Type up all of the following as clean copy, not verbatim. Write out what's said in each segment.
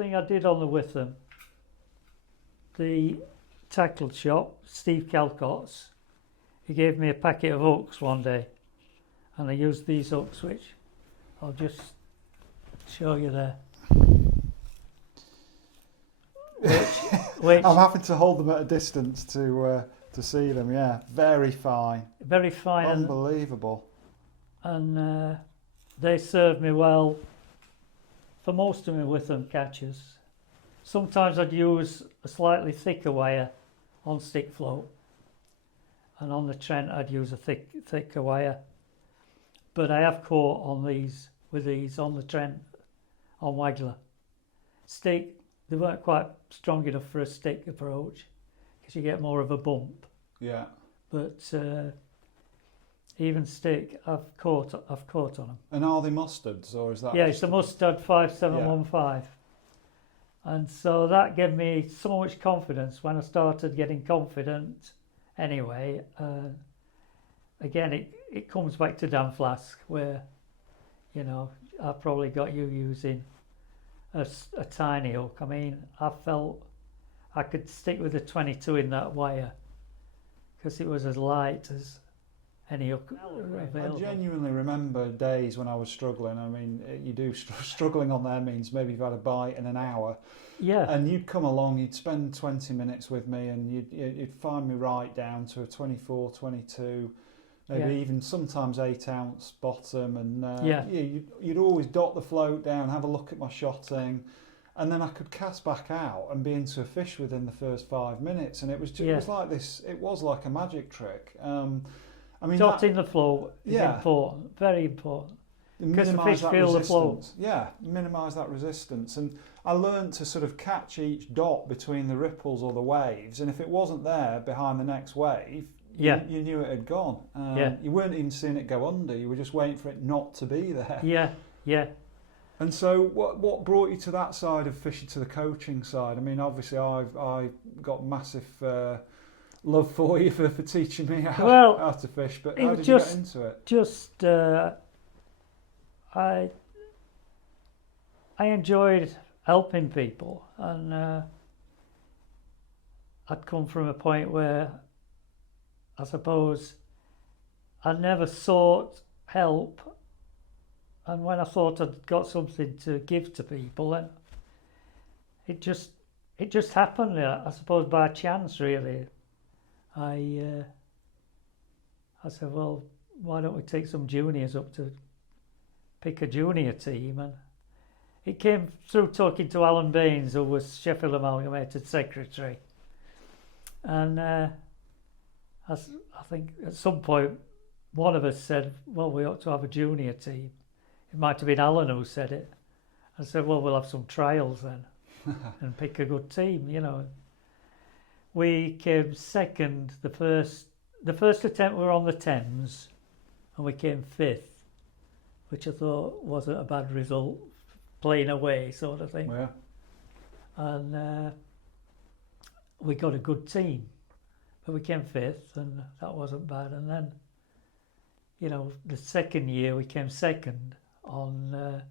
thing I did on the Witham, the tackle shop, Steve Calcott's, he gave me a packet of hooks one day, and I used these hooks, which I'll just show you there. Which I'm having to hold them at a distance to see them. Yeah, very fine. Very fine. Unbelievable. And they served me well for most of my Witham catches. Sometimes I'd use a slightly thicker wire on stick float, and on the Trent I'd use a thicker wire. But I have caught on these on the Trent on Waggler. Stick, they weren't quite strong enough for a stick approach because you get more of a bump. Yeah. But even stick, I've caught on them. And are they mustards, or is that? Yeah, it's a mustard 5715. And so that gave me so much confidence when I started getting confident anyway. Again, it comes back to Dan Flask, where, you know, I probably got you using a tiny hook. I mean, I felt I could stick with a 22 in that wire because it was as light as any hook available. I genuinely remember days when I was struggling. I mean, you do struggling on there means maybe you've had a bite in an hour. Yeah. And you'd come along, you'd spend 20 minutes with me, and you'd find me right down to a 24, 22, maybe even sometimes 8-ounce bottom, and you'd always dot the float down, have a look at my shotting, and then I could cast back out and be into a fish within the first 5 minutes, and it was just, it was like this. It was like a magic trick. I mean, dotting the float is important, very important. Because the fish feel the float. Yeah, minimise that resistance. And I learned to sort of catch each dot between the ripples or the waves, and if it wasn't there behind the next wave, you knew it had gone. You weren't even seeing it go under, you were just waiting for it not to be there. Yeah. And so what brought you to that side of fishing, to the coaching side? I mean, obviously I got massive love for you for teaching me how to fish, but how did you get into it? I enjoyed helping people, and I'd come from a point where I suppose I never sought help, and when I thought I'd got something to give to people, and it just happened, I suppose, by chance, really. I said, well, why don't we take some juniors up to pick a junior team? And it came through talking to Alan Baines, who was Sheffield Amalgamated secretary. And I think at some point one of us said, well, we ought to have a junior team. It might have been Alan who said it. I said, well, we'll have some trials then and pick a good team, you know. We came second the first attempt. We were on the Thames, and we came fifth, which I thought wasn't a bad result, playing away sort of thing. Yeah. And we got a good team, but we came fifth, and that wasn't bad. And then, you know, the second year we came second on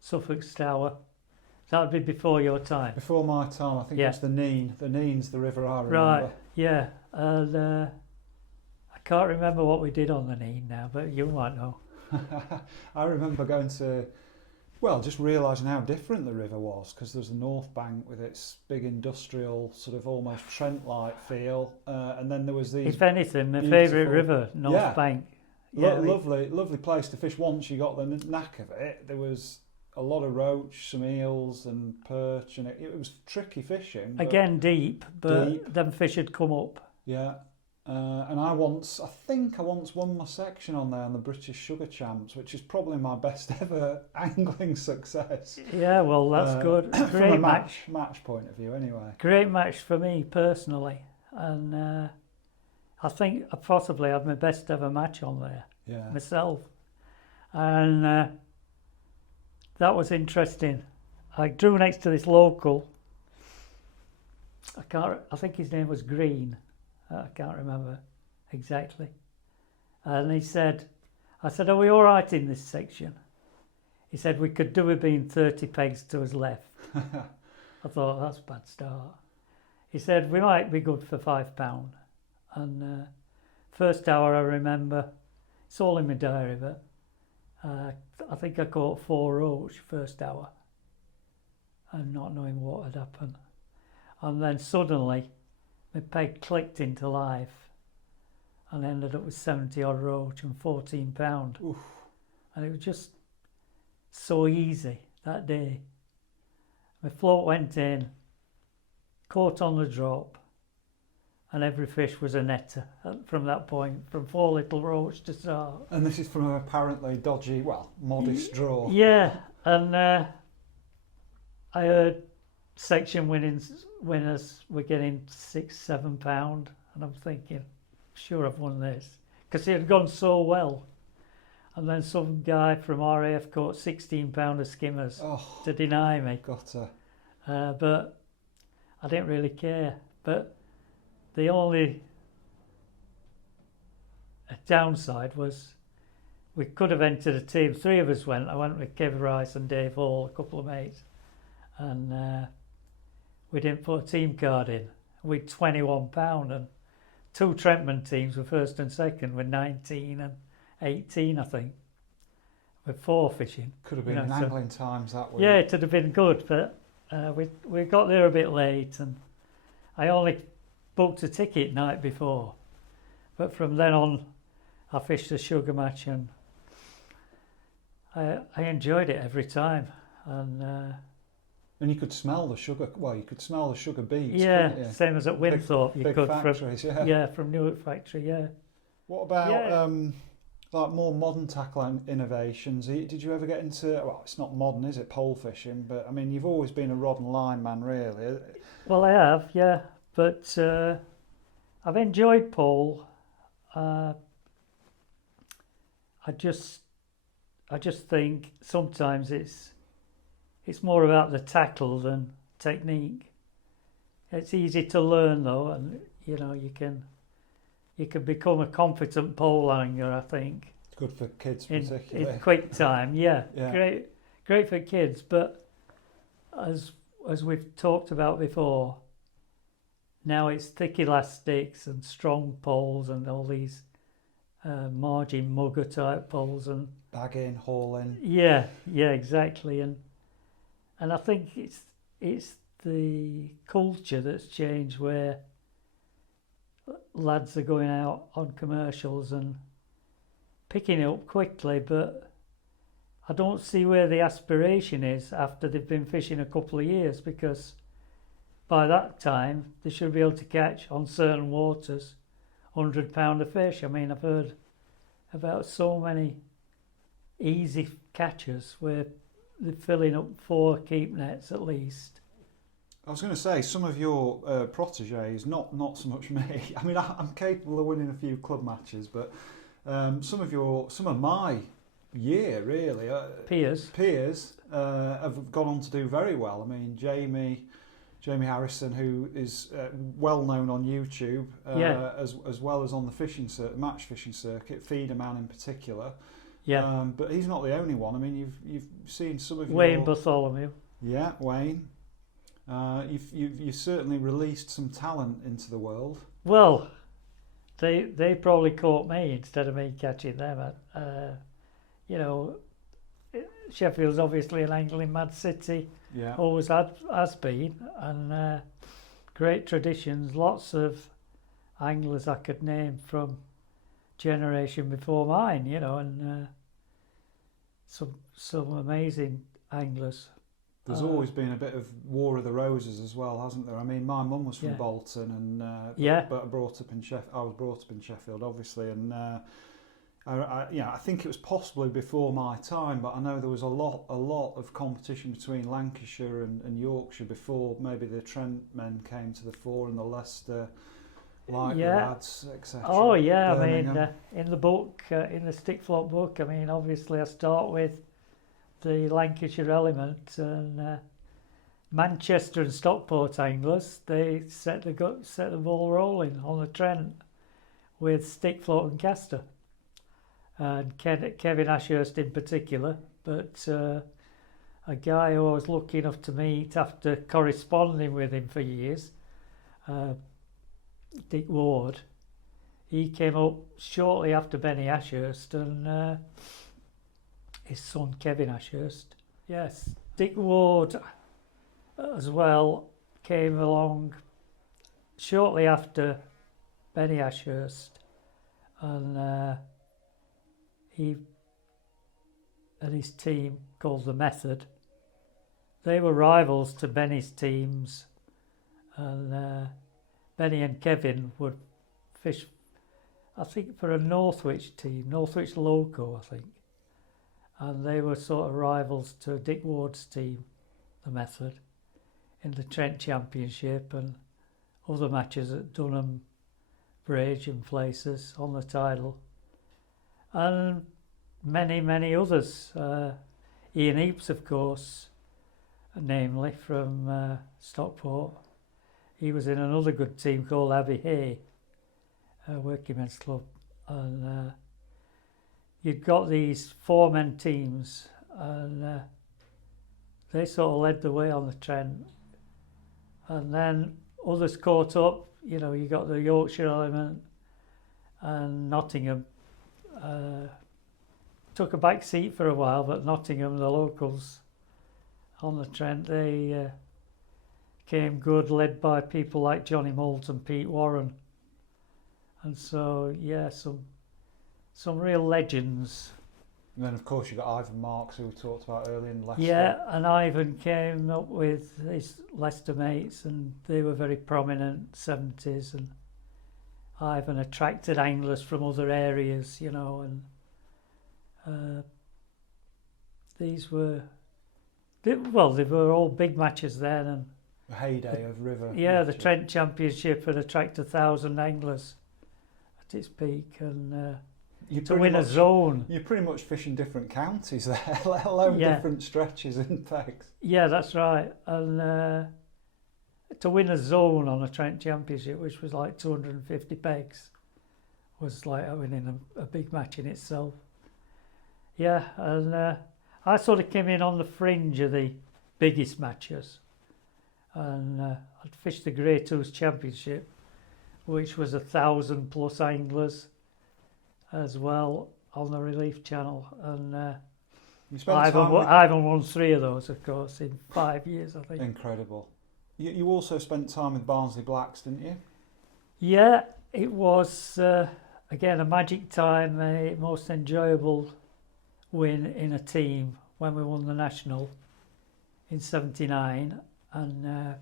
Suffolk Stour. That would be before your time. Before my time, I think it was the Nene. The Nene's the river I remember. Right, yeah. And I can't remember what we did on the Nene now, but you might know. I remember going to, just realising how different the river was, because there's the North Bank with its big industrial, sort of almost Trent-like feel, and then there was these... If anything, my favourite river, North Bank. Yeah, lovely place to fish once you got the knack of it. There was a lot of roach, some eels and perch, and it was tricky fishing. Again, deep, but them fish had come up. Yeah. And I think I once won my section on there on the British Sugar Champs, which is probably my best ever angling success. Yeah, well, that's good. Great from a match point of view, anyway. Great match for me personally, and I think I possibly had my best ever match on there myself, and that was interesting. I drew next to this local. I think his name was Green. I can't remember exactly. And I said, are we all right in this section? He said we could do with being 30 pegs to his left. I thought, that's a bad start. He said, we might be good for £5. And first hour I remember, it's all in my diary, but I think I caught 4 roach first hour and not knowing what had happened. And then suddenly my peg clicked into life and ended up with 70 odd roach and £14. Oof. And it was just so easy that day. My float went in, caught on the drop, and every fish was a netter from that point, from 4 little roach to start. And this is from an apparently dodgy, well, modest draw. Yeah, and I heard section winners were getting £6-7, and I'm thinking, sure I've won this, because it had gone so well. And then some guy from RAF caught £16 of skimmers to deny me. But I didn't really care. But the only downside was we could have entered a team. 3 of us went. I went with Kev Rice and Dave Hall, a couple of mates. And we didn't put a team card in. We had £21. And 2 Trentman teams were first and second with 19 and 18, I think, with 4 fishing. Could have been angling times that week. Yeah, it would have been good, but we got there a bit late, and I only booked a ticket night before. But from then on, I fished the sugar match, and I enjoyed it every time. And you could smell the sugar. Well, you could smell the sugar beets. Yeah, couldn't you? Same as at Winthorpe. Big factories, from Newark factory. Yeah. What about like more modern tackle innovations? Did you ever get into? Well, it's not modern, is it? Pole fishing, but I mean, you've always been a rod and line man, really. Well, I have, yeah, but I've enjoyed pole. I just think sometimes it's more about the tackle than technique. It's easy to learn though, and you can become a competent pole angler, I think. It's good for kids particularly. In quick time, yeah. Yeah. Great for kids, but as we've talked about before, now it's thick elastics and strong poles and all these margin mugger type poles and bagging, hauling. Yeah, exactly. And I think it's the culture that's changed, where lads are going out on commercials and picking it up quickly, but I don't see where the aspiration is after they've been fishing a couple of years, because by that time they should be able to catch on certain waters £100 of fish. I mean, I've heard about so many easy catches where they're filling up 4 keep nets at least. I was going to say, some of your protégés, not so much me. I mean, I'm capable of winning a few club matches, but some of my year really peers have gone on to do very well. I mean, Jamie Harrison, who is well known on YouTube, as well as on the match fishing circuit, feeder man in particular. Yeah. But he's not the only one. I mean, you've seen some of Wayne Bartholomew. Yeah, Wayne. You've certainly released some talent into the world. Well, they probably caught me instead of me catching them. Sheffield's obviously an angling mad city. Yeah. Always has been, and great traditions. Lots of anglers I could name from generation before mine, and some amazing anglers. There's always been a bit of War of the Roses as well, hasn't there? I mean, my mum was from Bolton, and but I was brought up in Sheffield, obviously, and I think it was possibly before my time, but I know there was a lot of competition between Lancashire and Yorkshire before maybe the Trent men came to the fore and the Leicester lads, etc. Oh yeah, Birmingham. I mean, in the book, in the stick float book, I mean, obviously I start with the Lancashire element, and Manchester and Stockport anglers, they set the ball rolling on the Trent with stick float and caster, and Kevin Ashurst in particular. But a guy who I was lucky enough to meet after corresponding with him for years, Dick Ward. He came up shortly after Benny Ashurst and his son Kevin Ashurst. Yes, Dick Ward as well came along shortly after Benny Ashurst, and he and his team called the Method. They were rivals to Benny's teams, and Benny and Kevin would fish, I think, for a Northwich team, Northwich Loco, I think. And they were sort of rivals to Dick Ward's team, the Method, in the Trent Championship and other matches at Dunham Bridge and places on the title. And many, many others. Ian Heaps, of course, namely from Stockport. He was in another good team called Abbey Hay, working men's club. And you'd got these four-men teams, and they sort of led the way on the Trent. And then others caught up. You know, you got the Yorkshire element, and Nottingham took a back seat for a while, but Nottingham, the locals on the Trent, they came good, led by people like Johnny Moult and Pete Warren. And so, yeah, some real legends. And then, of course, you've got Ivan Marks, who we talked about earlier in Leicester. Yeah, and Ivan came up with his Leicester mates, and they were very prominent 70s. And Ivan attracted anglers from other areas, you know, and these were, they were all big matches then. And the heyday of river. Yeah, matches. The Trent Championship had attracted 1,000 anglers at its peak, and to win a zone. You're pretty much fishing different counties there, let alone different stretches and pegs. Yeah, that's right. And to win a zone on a Trent Championship, which was like 250 pegs, was like winning a big match in itself. Yeah, and I sort of came in on the fringe of the biggest matches. And I'd fished the Grey Tooth Championship, which was 1,000 plus anglers as well on the Relief Channel. And Ivan won 3 of those, of course, in 5 years, I think. Incredible. You also spent time with Barnsley Blacks, didn't you? Yeah, it was, again, a magic time, a most enjoyable win in a team when we won the National in 79. And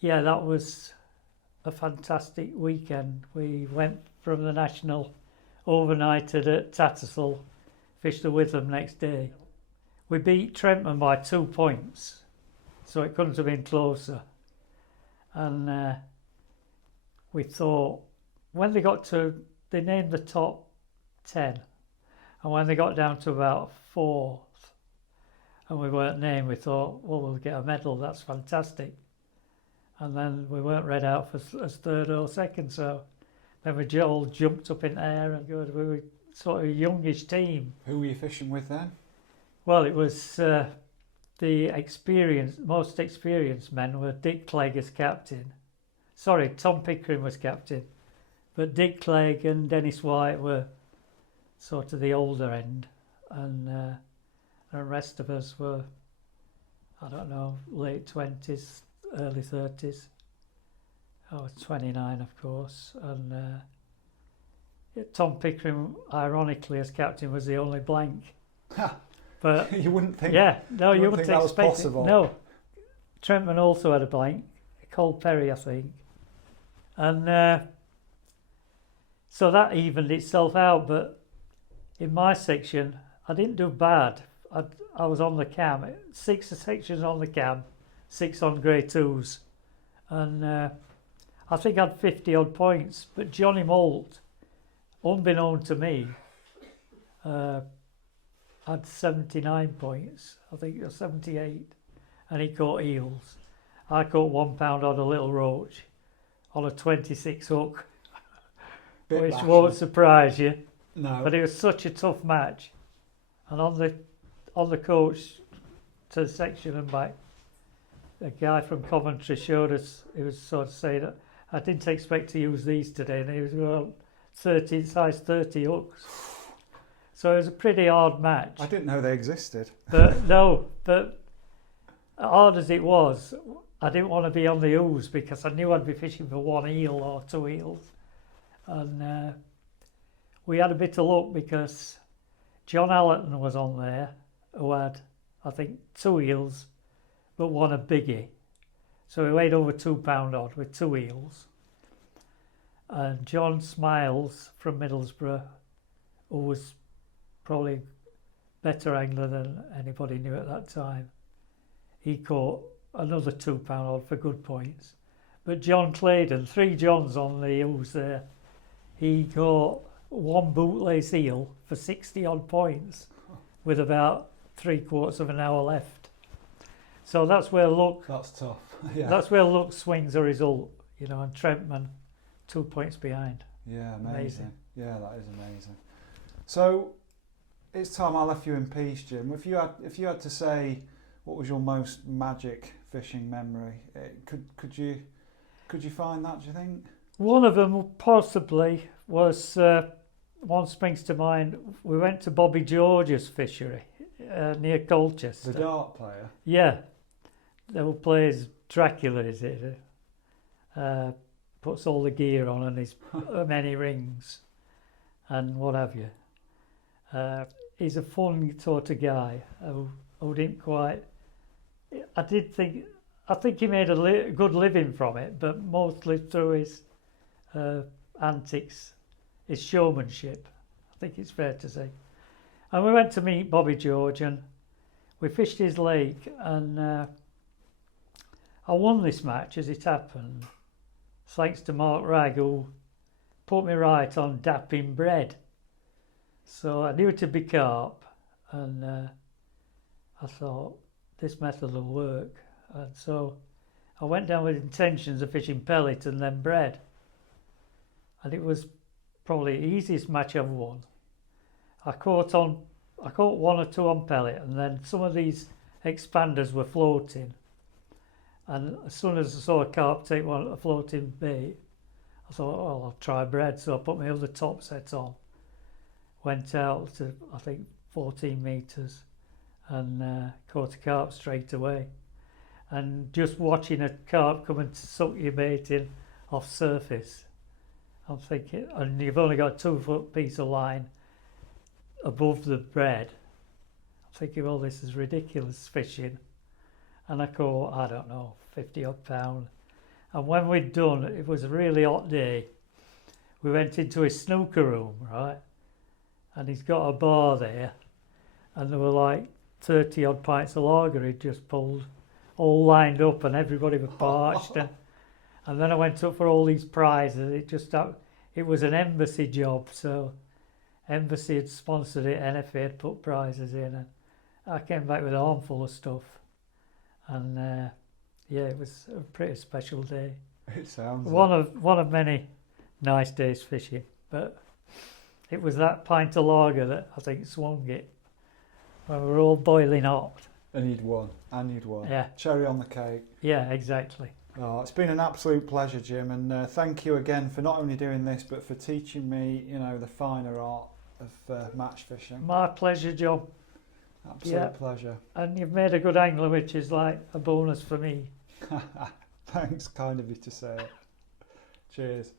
yeah, that was a fantastic weekend. We went from the National, overnighted at Tattersall, fished the Witham next day. We beat Trentman by 2 points, so it couldn't have been closer. And we thought, when they named the top 10, and when they got down to about 4th, and we weren't named, we thought, well, we'll get a medal, that's fantastic. And then we weren't read out as 3rd or 2nd, so then we all jumped up in the air and good. We were sort of a youngish team. Who were you fishing with then? Well, it was the most experienced men were Dick Clegg as captain. Sorry, Tom Pickering was captain, but Dick Clegg and Dennis White were sort of the older end, and the rest of us were, I don't know, late 20s, early 30s. I was 29, of course, and Tom Pickering, ironically, as captain, was the only blank. But you wouldn't think. Yeah, no, you wouldn't think that expect was possible. it. No, Trentman also had a blank, Cole Perry, I think, and so that evened itself out. But in my section, I didn't do bad. I was on the cam, 6 sections on the cam, 6 on Grey Twos, and I think I had 50 odd points. But Johnny Moult, unbeknown to me, had 79 points, I think, or 78, and he caught eels. I caught 1 pound on a little roach on a 26 hook, which won't surprise you. No. But it was such a tough match, and on the coach to the section and back, a guy from Coventry showed us, he was sort of saying that I didn't expect to use these today, and he was, well, size 30 hooks. So it was a pretty hard match. I didn't know they existed. But hard as it was, I didn't want to be on the ooze because I knew I'd be fishing for one eel or two eels. And we had a bit of luck because John Allerton was on there, who had, I think, 2 eels, but one a biggie. So he weighed over 2 pound odd with 2 eels. And John Smiles from Middlesbrough, who was probably a better angler than anybody knew at that time, he caught another 2 pound odd for good points. But John Claydon, 3 Johns on the ooze there, he caught one bootlace eel for 60 odd points with about 3/4 of an hour left. So that's where luck. That's tough. Yeah. That's where luck swings a result, and Trentman 2 points behind. Yeah, amazing. Yeah, that is amazing. So it's time I left you in peace, Jim. If you had to say what was your most magic fishing memory, could you find that? Do you think? One of them possibly was. One springs to mind. We went to Bobby George's fishery near Colchester. The dart player. Yeah, they will play as Dracula, is it? Puts all the gear on and his many rings and what have you. He's a fun sort of guy who didn't quite. I think he made a good living from it, but mostly through his antics, his showmanship. I think it's fair to say. And we went to meet Bobby George and we fished his lake, and I won this match as it happened, thanks to Mark Ragg, who put me right on dapping bread. So I knew it to be carp, and I thought this method will work. And so I went down with intentions of fishing pellet and then bread. And it was probably the easiest match I've won. I caught 1 or 2 on pellet, and then some of these expanders were floating. And as soon as I saw a carp take a floating bait, I thought, oh, I'll try bread. So I put my other top set on, went out to, I think, 14 metres, and caught a carp straight away. And just watching a carp come and suck your bait in off surface, I'm thinking, and you've only got a 2-foot piece of line above the bread. I'm thinking, well, this is ridiculous fishing. And I caught, I don't know, 50 odd pound. And when we'd done, it was a really hot day. We went into his snooker room, right? And he's got a bar there, and there were like 30 odd pints of lager he'd just pulled, all lined up, and everybody was parched. And then I went up for all these prizes. It was an embassy job, so embassy had sponsored it, NFA had put prizes in, and I came back with an armful of stuff. And it was a pretty special day. It sounds one of many nice days fishing, but it was that pint of lager that I think swung it when we were all boiling hot. And you'd won. Yeah. Cherry on the cake. Yeah, exactly. Oh, it's been an absolute pleasure, Jim, and thank you again for not only doing this, but for teaching me, the finer art of match fishing. My pleasure, John. Absolute pleasure. And you've made a good angler, which is like a bonus for me. Thanks, kind of you to say it. Cheers.